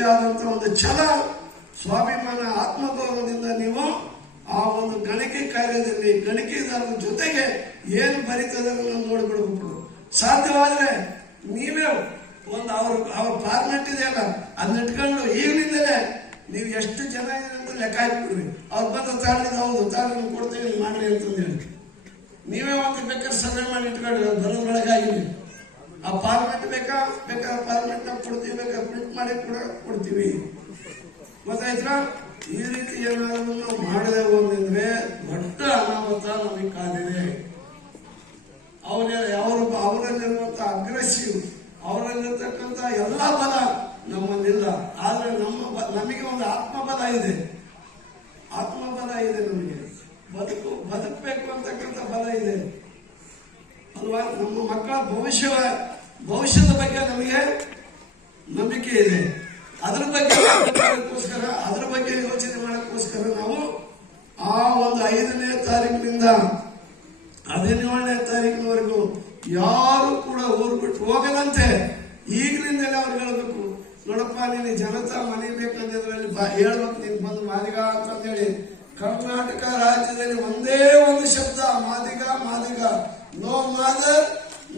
ರೀತಿಯಾದಂತಹ ಒಂದು ಛಲ ಸ್ವಾಭಿಮಾನ ಆತ್ಮಗೌರವದಿಂದ ನೀವು ಆ ಒಂದು ಗಣಿಕೆ ಕಾರ್ಯದಲ್ಲಿ, ಗಣಿಕೆದಾರರ ಜೊತೆಗೆ ಏನು ಬರೀತದೆ ನೋಡ್ಬಿಡ್ಬೇಕು. ಸಾಧ್ಯವಾದ್ರೆ ನೀವೇ ಒಂದು ಅವ್ರ ಅವ್ರ ಫಾರ್ಮೆಟ್ ಇದೆಯಲ್ಲ ಅದನ್ನ ಇಟ್ಕೊಂಡು ಈಗಲಿಂದಲೇ ನೀವು ಎಷ್ಟು ಜನ ಅಂತ ಲೆಕ್ಕ ಹಾಕ್ಬಿಡ್ರಿ. ಅವ್ರ ಬಂದ ತಾಳಿದ ಹೌದು, ತಾಳಿ ಕೊಡ್ತೀವಿ ಮಾಡ್ರಿ ಅಂತಂದು ಹೇಳಿ ನೀವೇ ಒಂದು ಬೇಕಾದ್ರೆ ಸರ್ವೆ ಮಾಡಿ ಇಟ್ಕೊಂಡು ಅದು ಬರೋದ್ರೊಳಗಾಗಿ ಆ ಪಾರ್ಲಿಮೆಂಟ್ ಬೇಕಾ? ಬೇಕಾದ್ರೆ ಫಾರ್ಮೆಟ್ ನಾವು ಕೊಡ್ತೀವಿ ಬೇಕಾದ್ರೆ ಪ್ರಿಂಟ್ ಮಾಡಿ ಕೂಡ ಕೊಡ್ತೀವಿ. ಗೊತ್ತಾಯ್ತಾ? ಈ ರೀತಿ ಏನಾದರೂ ನಾವು ಮಾಡಿದೆ ಅಂದ್ರೆ ದೊಡ್ಡ ಅನಾಹುತ ನಮಗೆ ಕಾದಿದೆ ಅವ್ರ ಅವರು ಅವರಲ್ಲಿರುವಂತ ಅಗ್ರೆಸಿವ್, ಅವರಲ್ಲಿರ್ತಕ್ಕಂಥ ಎಲ್ಲಾ ಬಲ ನಮ್ಮಲ್ಲಿಲ್ಲ. ಆದ್ರೆ ನಮ್ಮ ನಮಗೆ ಒಂದು ಆತ್ಮಬಲ ಇದೆ. ಆತ್ಮಬಲ ಇದೆ ನಮಗೆ. ಬದುಕು ಬದುಕಬೇಕು ಅಂತಕ್ಕಂಥ ಬಲ ಇದೆ. ಅಲ್ವಾ? ನಮ್ಮ ಮಕ್ಕಳ ಭವಿಷ್ಯ ಭವಿಷ್ಯದ ಬಗ್ಗೆ ನಮಗೆ ನಂಬಿಕೆ ಇದೆ. ಅದರ ಬಗ್ಗೆ ಮಾಡೋಕ್ಕೋಸ್ಕರ ಅದರ ಬಗ್ಗೆ ಯೋಚನೆ ಮಾಡೋಕ್ಕೋಸ್ಕರ ನಾವು ಆ ಒಂದು ಐದನೇ ತಾರೀಕಿನಿಂದ ಹದಿನೇಳನೇ ತಾರೀಕಿನವರೆಗೂ ಯಾರು ಕೂಡ ಊರು ಬಿಟ್ಟು ಹೋಗದಂತೆ ಈಗಲಿಂದಲೇ ಅವ್ರು ಹೇಳಬೇಕು, ನೋಡಪ್ಪ, ನೀನು ಜನತಾ ಮನೆ ಬೇಕಂದ್ರಲ್ಲಿ ಹೇಳ್ಬೇಕು, ನೀನು ಬಂದು ಮಾದಿಗ ಅಂತಂದೇಳಿ. ಕರ್ನಾಟಕ ರಾಜ್ಯದಲ್ಲಿ ಒಂದೇ ಒಂದು ಶಬ್ದ, Madiga Madiga. No Madar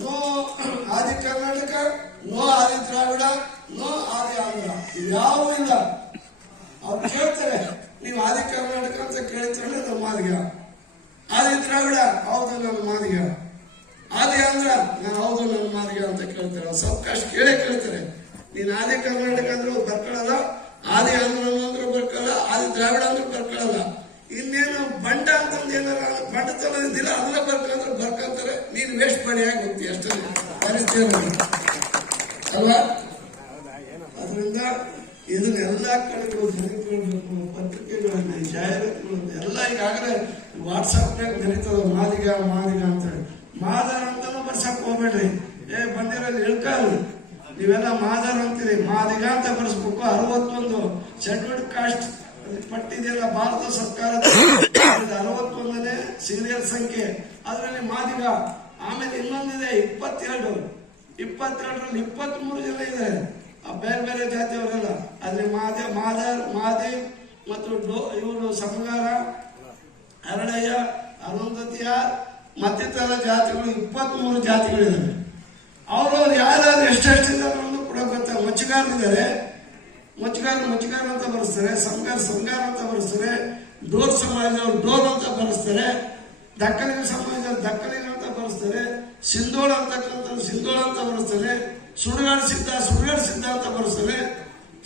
no Adi Karnataka, no ಆದಿ ದ್ರಾವಿಡ, ನೋ ಆದಿ ಆಂಧ್ರ. ಇವ್ಯಾವೂ ಇಲ್ಲ. ಅವ್ರು ಕೇಳ್ತಾರೆ, ನೀವು ಆದಿ ಕರ್ನಾಟಕ ಅಂತ ಕೇಳ್ತಾರೆ ನಮ್ಮ ಮಾದಿಗ. ಆದಿ ದ್ರಾವಿಡ, ಹೌದು ನಮ್ಮ ಮಾದಿಗ. ಆದಿ ಆಂಧ್ರ, ನಾನು ಹೌದು ನನ್ನ ಮಾದಿಗ ಅಂತ ಕೇಳ್ತಾರೆ. ಸಾವಕಾಶ ಕೇಳೇ ಕೇಳ್ತಾರೆ. ನೀನು ಆದಿ ಕರ್ನಾಟಕ ಅಂದ್ರೂ ಬರ್ಕೊಳ್ಳಲ್ಲ, ಆದಿ ಆಂಧ್ರ ಅಂದ್ರೂ ಬರ್ಕೊಳ್ಳಲ್ಲ, ಆದಿ ದ್ರಾವಿಡ ಅಂದ್ರೂ ಬರ್ಕೊಳ್ಳಲ್ಲ. ಇನ್ನೇನು ಬಂಡ ಅಂತಂದು ಏನಾರ ಬಂಡತನ ಇದ್ದಿಲ್ಲ ಅದನ್ನ ಬರ್ಕಂದ್ರೆ ಬರ್ಕಂತಾರೆ. ನೀನ್ ವೇಸ್ಟ್ ಮಾಡಿ ಆಗಿ ಹೋಗ್ತಿ ಅಷ್ಟೇ. ಪರಿಸ್ಥಿತಿ ಅಲ್ವಾ? ಅದರಿಂದ ಇದನ್ನೆಲ್ಲ ಕಡೆಗಳು ಬರೆದುಕೊಳ್ಬೇಕು ಪತ್ರಿಕೆಗಳನ್ನ ಜಾಹೀರಾತುಗಳು ಎಲ್ಲ ಈಗಾಗಲೇ ವಾಟ್ಸಪ್ನಾಗ ನಡೀತದ. ಮಾದಿಗ ಮಾದಿಗ ಅಂತ ಮಾದರ ಅಂತಾನು ಬರ್ಸಕ್ ಹೋಗ್ಬೇಡ್ರಿ. ಏ, ಬಂದಿರೋದು ಇಳ್ಕಾಲು ನೀವೆಲ್ಲ ಮಾದರ್ ಅಂತೀರಿ. ಮಾದಿಗ ಅಂತ ಬರ್ಸ್ಬೇಕು. ಅರವತ್ತೊಂದು. ಶೆಡ್ಯೂಲ್ಡ್ ಕಾಸ್ಟ್ ಪಟ್ಟಿದೆಯಲ್ಲ, ಭಾರತ ಸರ್ಕಾರದ ಅರವತ್ತೊಂದನೇ ಸೀರಿಯಲ್ ಸಂಖ್ಯೆ. ಅದರಲ್ಲಿ ಮಾದಿಗ, ಆಮೇಲೆ ಇನ್ನೊಂದಿದೆ, ಇಪ್ಪತ್ತೆರಡು. ಇಪ್ಪತ್ತೆರಡರಲ್ಲಿ ಇಪ್ಪತ್ತ್ ಮೂರು ಜನ ಇದೆ ಬೇರೆ ಬೇರೆ ಜಾತಿಯವರೆಲ್ಲ. ಅಲ್ಲಿ ಮಾದೇ ಮಾದರ್ ಮಾದಿ ಮತ್ತು ಡೋ, ಇವರು ಸಮಗಾರ, ಹರಡಯ್ಯ ಅರುಂಧತಿಯಾರ್ ಮತ್ತಿತರ ಜಾತಿಗಳು ಇಪ್ಪತ್ತ್ ಮೂರು ಜಾತಿಗಳಿದ್ದಾವೆ ಅವರು ಯಾರ್ಯಾರು ಎಷ್ಟೆಷ್ಟಿದ್ದಾರೆ ಕೂಡ ಗೊತ್ತ ಮಚ್ಚಗಾರರಿದ್ದಾರೆ ಮಚ್ಚಗಾರ ಮುಚ್ಚಗಾರ ಅಂತ ಬರೆಸ್ತಾರೆ ಸಂಗಾರ ಸಂಗಾರ ಅಂತ ಬರೆಸ್ತಾರೆ ಡೋರ್ ಸಮಾಜದವರು ಡೋರ್ ಅಂತ ಬರೆಸ್ತಾರೆ ದಕ್ಕಲಿಗ ಸಮಾಜದವರು ದಕ್ಕಲಿಗ ಅಂತ ಬರೆಸ್ತಾರೆ ಸಿಂಧೋಳ ಅಂತಕ್ಕಂಥ ಸಿಂಧೋಳ ಅಂತ ಬರೆಸ್ತಾರೆ ಸುಡುಗಾಡು ಸಿದ್ಧ ಸುಡುಗಾಡು ಸಿದ್ಧ ಅಂತ ಬರೆಸ್ತಾರೆ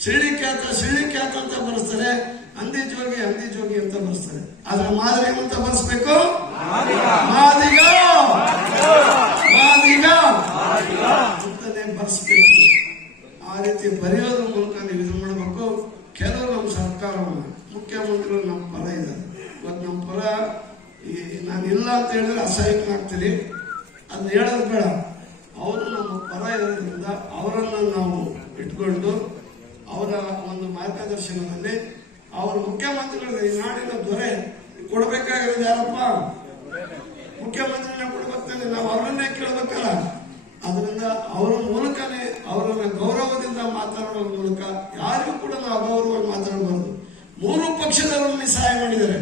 ಶಿರಡಿ ಖ್ಯಾತ ಶಿರಡಿ ಖ್ಯಾತ ಅಂತ ಬರೆಸ್ತಾರೆ ಅಂದಿ ಜೋಗಿ ಅಂದಿ ಜೋಗಿ ಅಂತ ಬರೆಸ್ತಾರೆ ಆದ್ರೆ ಮಾದರಿ ಅಂತ ಬರೆಸ್ಬೇಕು ಮಾದಿಗ ಮಾದಿಗ ಅಂತಾನೆ ಬರೆಸ್ಬೇಕು ಆ ರೀತಿ ಬರೆಯೋದ್ರ ಮೂಲಕ ನೀವು ಸರ್ಕಾರವನ್ನ ಮುಖ್ಯಮಂತ್ರಿಗಳು ನಮ್ಮ ಪರ ಇದ್ದಾರೆ. ಇವತ್ತು ನಮ್ಮ ಪರ ಈ ನಾನು ಇಲ್ಲ ಅಂತ ಹೇಳಿದ್ರೆ ಅಸಹಾಯಕನಾಗ್ತೀನಿ ಅದನ್ನ ಹೇಳೋದು ಬೇಡ. ಅವರು ನಮ್ಮ ಪರ ಇರೋದ್ರಿಂದ ಅವರನ್ನು ನಾವು ಇಟ್ಕೊಂಡು ಅವರ ಒಂದು ಮಾರ್ಗದರ್ಶನದಲ್ಲಿ ಅವರು ಮುಖ್ಯಮಂತ್ರಿಗಳು ಈ ನಾಡಿನ ದೊರೆ ಕೊಡಬೇಕಾಗಿರೋದು ಯಾರಪ್ಪ ಮುಖ್ಯಮಂತ್ರಿನ ಕೊಡ್ಬೇಕಾದ್ರೆ ನಾವು ಅವರನ್ನೇ ಕೇಳಬೇಕಲ್ಲ ಅದರಿಂದ ಅವರ ಮೂಲಕನೇ ಅವರನ್ನ ಗೌರವದಿಂದ ಮಾತಾಡೋ ಮೂಲಕ ಯಾರಿಗೂ ಕೂಡ ನಾವು ಅಗೌರವವಾಗಿ ಮಾತಾಡಬಾರದು ಮೂರು ಪಕ್ಷದವರನ್ನು ಸಹಾಯ ಮಾಡಿದ್ದಾರೆ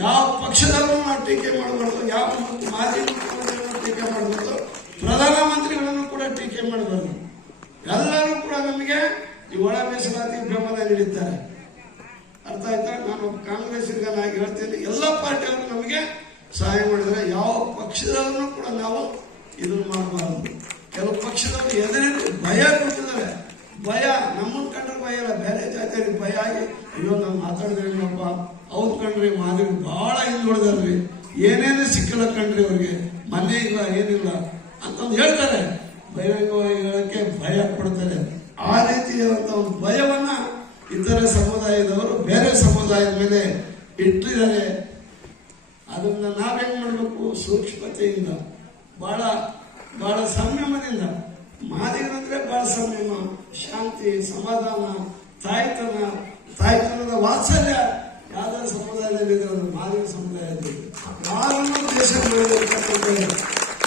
ಯಾವ ಪಕ್ಷದವರನ್ನು ನಾವು ಟೀಕೆ ಮಾಡಬಾರ್ದು ಯಾವ ಮುಖ್ಯ- ಮಾಜಿ ಮುಖ್ಯಮಂತ್ರಿಗಳನ್ನು ಟೀಕೆ ಮಾಡಬಾರ್ದು ಪ್ರಧಾನಮಂತ್ರಿಗಳನ್ನು ಕೂಡ ಟೀಕೆ ಮಾಡಬಾರ್ದು. ಎಲ್ಲರೂ ಕೂಡ ನಮಗೆ ಈ ಒಳ ಮೀಸಲಾತಿ ಬೆಂಬಲ ನೀಡಿದ್ದಾರೆ. ಅರ್ಥ ಆಯ್ತಾ? ನಾನು ಕಾಂಗ್ರೆಸ್ ಹೇಳ್ತೀನಿ, ಎಲ್ಲ ಪಾರ್ಟಿಯವರು ನಮಗೆ ಸಹಾಯ ಮಾಡಿದರೆ ಯಾವ ಪಕ್ಷದವರನ್ನು ಕೂಡ ನಾವು ಇದನ್ನು ಮಾಡಬಾರದು. ಕೆಲವು ಪಕ್ಷದವರು ಎದುರಿಟ್ಟು ಭಯ ಕೊಟ್ಟಿದ್ದಾರೆ. ಭಯ, ನಮ್ಮನ್ನ ಕಂಡ್ರೆ ಭಯ ಇಲ್ಲ, ಬೇರೆ ಜಾತಿಯವ್ರಿಗೆ ಭಯ ಆಗಿ, ಅಯ್ಯೋ ನಾವು ಮಾತಾಡಿದ್ರೇನಪ್ಪ ಹೌದು ಕಂಡ್ರಿ ಮಾದರಿ ಬಹಳ ಹಿಂದುಳಿದಾರ್ರಿ ಏನೇನು ಸಿಕ್ಕಿಲ್ಲ ಕಣ್ರಿ ಅವ್ರಿಗೆ. ಮನೆ ಇಲ್ಲ, ಏನಿಲ್ಲ ಅಂತಂದು ಹೇಳ್ತಾರೆ. ಬಹಿರಂಗವಾಗಿ ಹೇಳಕ್ಕೆ ಭಯ ಪಡ್ತಾರೆ. ಆ ರೀತಿ ಒಂದು ಭಯವನ್ನ ಇತರೆ ಸಮುದಾಯದವರು, ಬೇರೆ ಸಮುದಾಯದ ಮೇಲೆ ಇಟ್ಟಿದ್ದಾರೆ. ಅದನ್ನ ನಾವೇನ್ ಮಾಡಬೇಕು? ಸೂಕ್ಷ್ಮತೆಯಿಂದ, ಬಹಳ ಬಹಳ ಸಂಯಮದಿಂದ. ಮಾದಿಗರಂದ್ರೆ ಬಹಳ ಸಂಯಮ, ಶಾಂತಿ, ಸಮಾಧಾನ, ತಾಯ್ತನ, ತಾಯ್ತನದ ವಾತ್ಸಲ್ಯ ಯಾವ್ದಾರ ಸಮುದಾಯದಲ್ಲಿ ಇದೆ ಅದು ಮಾದಿಗ ನಾವನ್ನು ದೇಶ ಬೆಳೆದಿರ್ತಕ್ಕಂಥ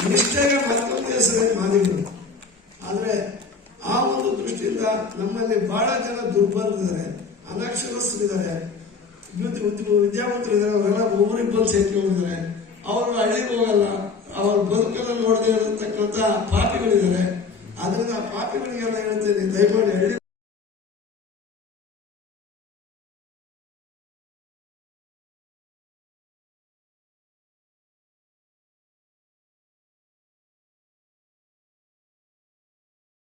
ನಿಷ್ಠೆಗೆ ಮತ್ತೊಂದು ಹೆಸರೇ ಮಾಡಿದ್ರು. ಆದ್ರೆ ಆ ಒಂದು ದೃಷ್ಟಿಯಿಂದ ನಮ್ಮಲ್ಲಿ ಬಹಳ ಜನ ದುರ್ಬಲರಿದ್ದಾರೆ ಅನಕ್ಷರಸ್ಥರಿದ್ದಾರೆ. ವಿದ್ಯು- ವಿದ್ಯು- ವಿದ್ಯಾವಂತರು ಇದ್ದಾರೆ, ಅವರೆಲ್ಲ ಒಬ್ಬರಿಬ್ಬರು ಸೇರ್ಕೊಂಡಿದ್ದಾರೆ ಅವರು ಹಳ್ಳಿಗೆ ಹೋಗಲ್ಲ, ಅವ್ರ ಬದುಕನ್ನು ನೋಡದೆ ಇರತಕ್ಕಂಥ ಪಾಪಿಗಳಿದ್ದಾರೆ. ಅದರಿಂದ ಆ ಪಾಪಿಗಳಿಗೆಲ್ಲ ಹೇಳ್ತೇನೆ, ದಯಮಾಡಿ ಹಳ್ಳಿ